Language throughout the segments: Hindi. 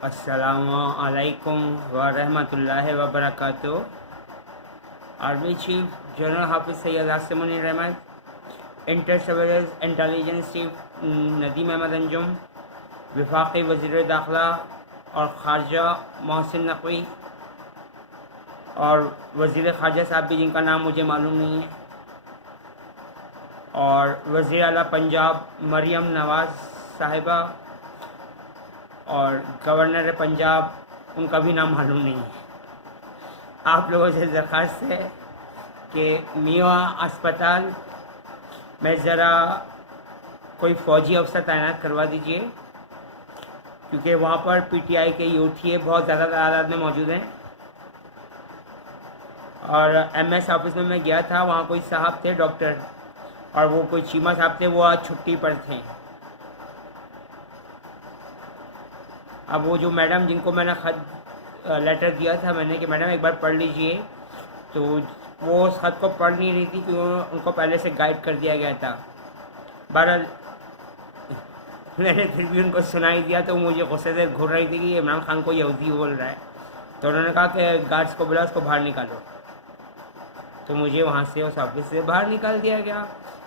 अस्सलामु अलैकुम व रहमतुल्लाहि व बरकातुहू। Army chief general Hafiz Syed Asim Munir Ahmed, inter surveillance intelligence chief Nadeem Ahmed Anjum, वफाकी वज़ीर दाखिला और ख़ारजा मोहसिन नकवी और वज़ीर ख़ारजा साहब भी जिनका नाम मुझे मालूम नहीं है, और वज़ीर आला पंजाब मरियम नवाज़ साहिबा और गवर्नर पंजाब उनका भी नाम मालूम नहीं है। आप लोगों से दरख्वास्त है कि मियाँ अस्पताल में ज़रा कोई फ़ौजी अफसर तैनात करवा दीजिए, क्योंकि वहाँ पर पीटीआई के यूथिये बहुत ज़्यादा तादाद में मौजूद हैं। और एमएस ऑफिस में मैं गया था, वहाँ कोई साहब थे डॉक्टर, और वो कोई चीमा साहब थे, वो आज छुट्टी पर थे। अब वो जो मैडम जिनको मैंने लेटर दिया था मैंने कि मैडम एक बार पढ़ लीजिए, तो वो उस ख़त को पढ़ नहीं रही थी, क्योंकि उनको पहले से गाइड कर दिया गया था। बहरहाल मैंने फिर भी उनको सुनाई दिया, तो मुझे गुस्से से घूर रही थी कि इमरान खान को यहूदी बोल रहा है। तो उन्होंने कहा कि गार्ड्स को बुला, उसको बाहर निकालो। तो मुझे वहाँ से उस ऑफिस से बाहर निकाल दिया गया।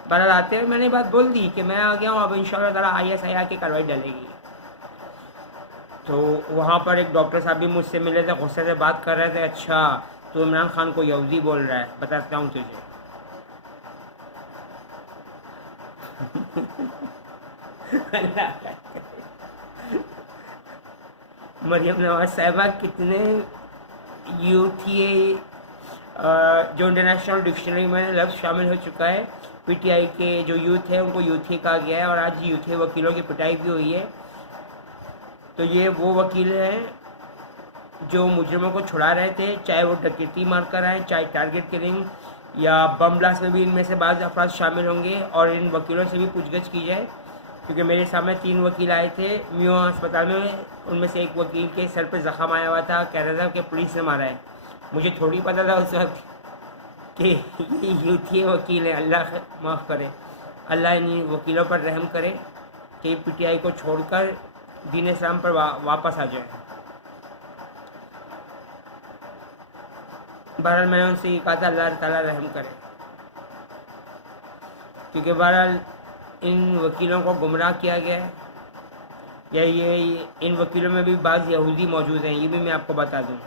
बहरहाल आते हुए मैंने बात बोल दी कि मैं आ गया हूँ, अब इंशाअल्लाह ताला ISI आके कार्रवाई डलेगी। तो वहाँ पर एक डॉक्टर साहब भी मुझसे मिले थे, गुस्से से बात कर रहे थे। अच्छा, तो इमरान खान को यहूदी बोल रहा है, बताता हूँ तुझे। मरियम नवाज साहिबा कितने यूथिए जो इंटरनेशनल डिक्शनरी में लफ्ज़ शामिल हो चुका है। पीटीआई के जो यूथ है उनको यूथी कहा गया है, और आज यूथी वकीलों की पिटाई भी हुई है। तो ये वो वकील हैं जो मुजरिमों को छुड़ा रहे थे, चाहे वो डकैती मार कर आए, चाहे टारगेट किलिंग या बम ब्लास्ट में भी इनमें से बाज़ अफराद शामिल होंगे। और इन वकीलों से भी पूछगछ की जाए, क्योंकि मेरे सामने 3 वकील आए थे मियाँ अस्पताल में। उनमें से एक वकील के सर पे ज़ख़म आया हुआ था, कह रहा था कि पुलिस ने मारा है। मुझे थोड़ी पता था उस वक्त कि ये यूथी वकील है। अल्लाह माफ़ करे, अल्लाह इन वकीलों पर रहम करे कि पीटीआई को छोड़कर दीन इस्लाम पर वापस आ जाए। बहरहाल मैंने उनसे ये कहा था अल्लाह ताला रहम करे, क्योंकि बहरहाल इन वकीलों को गुमराह किया गया है। या ये इन वकीलों में भी बाज़ यहूदी मौजूद हैं, ये भी मैं आपको बता दूं।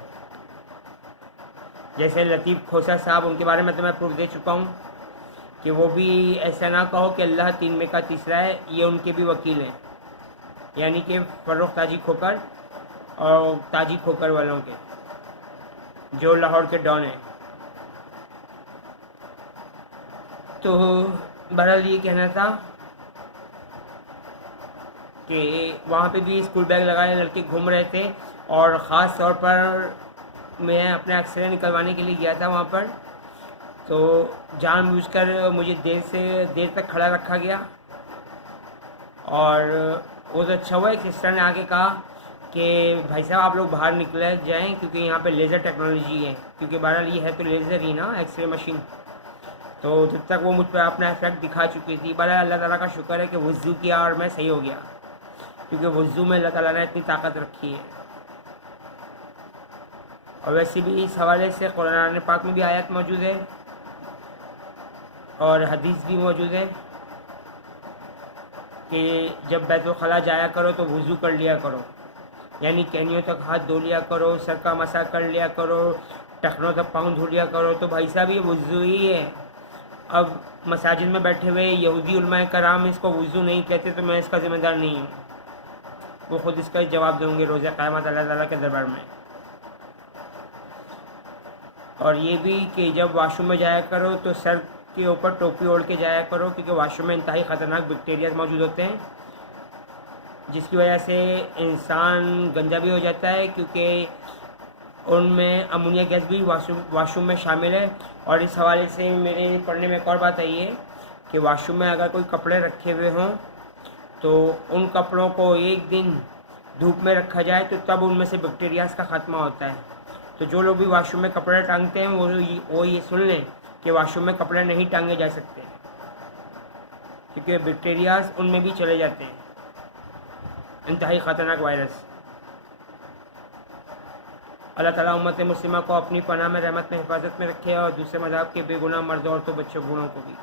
जैसे लतीफ़ खोसा साहब, उनके बारे में तो मैं प्रूफ दे चुका हूँ कि वो भी ऐसा ना कहो कि अल्लाह 3 में का तीसरा है। ये उनके भी वकील हैं, यानी कि फ़र्रुख ताजी खोकर और ताजी खोकर वालों के, जो लाहौर के डॉन हैं। तो बहरहाल ये कहना था कि वहाँ पे भी स्कूल बैग लगाए लड़के घूम रहे थे, और ख़ास तौर पर मैं अपने एक्सरे निकलवाने के लिए गया था वहाँ पर। तो जानबूझकर मुझे देर तक खड़ा रखा गया, और वो तो अच्छा हुआ एक सिस्टर ने आके कहा कि भाई साहब आप लोग बाहर निकले जाएं, क्योंकि यहाँ पे लेज़र टेक्नोलॉजी है। क्योंकि बहरहाल ये है तो लेज़र ही ना, एक्सरे मशीन। तो जब तक वो मुझ पर अपना इफेक्ट दिखा चुकी थी, बहरहाल अल्लाह ताला का शुक्र है कि वज़ू किया और मैं सही हो गया, क्योंकि वज़ू में अल्लाह ताला ने इतनी ताकत रखी है। और वैसे भी इस हवाले से कुरान पाक में भी आयत मौजूद है और हदीस भी मौजूद है कि जब बैतुल खला जाया करो तो वज़ू कर लिया करो, यानी कैनियों तक हाथ धो लिया करो, सर का मसा कर लिया करो, टखनों तक पाँव धो लिया करो। तो भाई साहब ये वज़ू ही है। अब मसाजिद में बैठे हुए यहूदी उलमाए कराम इसको वज़ू नहीं कहते, तो मैं इसका ज़िम्मेदार नहीं हूँ। वो ख़ुद इसका जवाब देंगे रोज़े क़यामत अल्लाह ताला के दरबार में। और ये भी कि जब वाशरूम में जाया करो तो सर के ऊपर टोपी ओढ़ के जाया करो, क्योंकि वाशरूम में इंतहाई ख़तरनाक बैक्टीरिया मौजूद होते हैं, जिसकी वजह से इंसान गंजा भी हो जाता है, क्योंकि उनमें अमोनिया गैस भी वाशरूम में शामिल है। और इस हवाले से मेरे पढ़ने में एक और बात आई है कि वाशरूम में अगर कोई कपड़े रखे हुए हों तो उन कपड़ों को एक दिन धूप में रखा जाए तो तब उनमें से बैक्टीरियाज का ख़त्मा होता है। तो जो लोग भी वाशरूम में कपड़े टांगते हैं वो ये सुन लें कि वाशरूम में कपड़े नहीं टांगे जा सकते, क्योंकि बैक्टीरियाज उनमें भी चले जाते हैं, इंतहाई ख़तरनाक वायरस। अल्लाह ताला उम्मत मुस्लिमा को अपनी पनाह में, रहमत में, हिफाजत में रखे और दूसरे मज़हब के बेगुनाह मर्दों, औरतों, बच्चों, बूढ़ों को भी।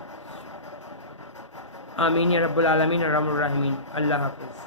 आमीन या रब्बुल आलमीन अर्हमुर राहिमीन। अल्लाह हाफ़िज़।